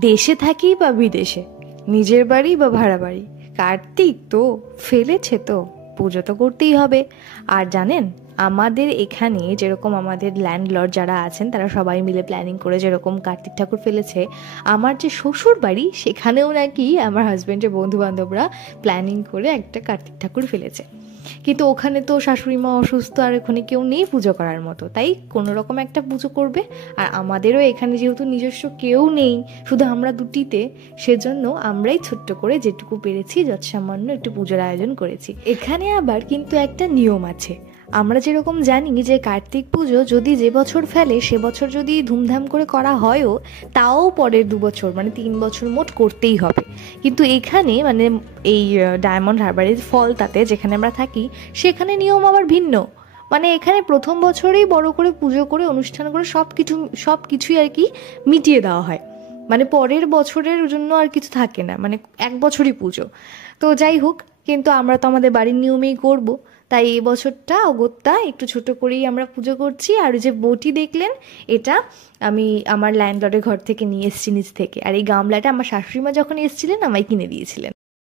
দেশে থাকি বা বিদেশে, নিজের বাড়ি বা ভাড়া বাড়ি, কার্তিক তো ফেলেছে তো পুজো তো করতেই হবে। আর জানেন, আমাদের এখানে যেরকম আমাদের ল্যান্ডলর্ড যারা আছেন তারা সবাই মিলে প্ল্যানিং করে যেরকম কার্তিক ঠাকুর ফেলেছে, আমার যে শ্বশুর বাড়ি সেখানেও নাকি আমার হাজব্যান্ডের বন্ধু বান্ধবরা প্ল্যানিং করে একটা কার্তিক ঠাকুর ফেলেছে। কিন্তু ওখানে তো শাশুড়ি মা অসুস্থ, আর ওখানে কেউ নেই পুজো করার মতো, তাই কোনো রকম একটা পুজো করবে। আর আমাদেরও এখানে যেহেতু নিজস্ব কেউ নেই, শুধু আমরা দুটিতে, সেজন্য আমরাই ছোট্ট করে যেটুকু পেরেছি যৎসামান্য একটু পুজোর আয়োজন করেছি। এখানে আবার কিন্তু একটা নিয়ম আছে। আমরা যেরকম জানি যে কার্তিক পুজো যদি যে বছর ফেলে সে বছর যদি ধুমধাম করে করা হয়ও, তাও পরের 2 বছর মানে 3 বছর মোট করতেই হবে। কিন্তু এখানে মানে এই ডায়মন্ড হারবারের ফলতাতে যেখানে আমরা থাকি, সেখানে নিয়ম আবার ভিন্ন। মানে এখানে প্রথম বছরেই বড় করে পুজো করে অনুষ্ঠান করে সব কিছুই আর কি মিটিয়ে দেওয়া হয়। মানে পরের বছরের জন্য আর কিছু থাকে না, মানে এক বছরই পুজো। তো যাই হোক, কিন্তু আমরা তো আমাদের বাড়ির নিয়মেই করব। তাই এই বছরটা অগত্যা একটু ছোট করেই আমরা পুজো করছি। আর ওই যে বটি দেখলেন, এটা আমি আমার ল্যান্ডলর্ডের ঘর থেকে নিয়ে এসেছি নিচ থেকে। আর এই গামলাটা আমার শাশুড়ি মা যখন এসেছিলেন আমায় কিনে দিয়েছিলেন।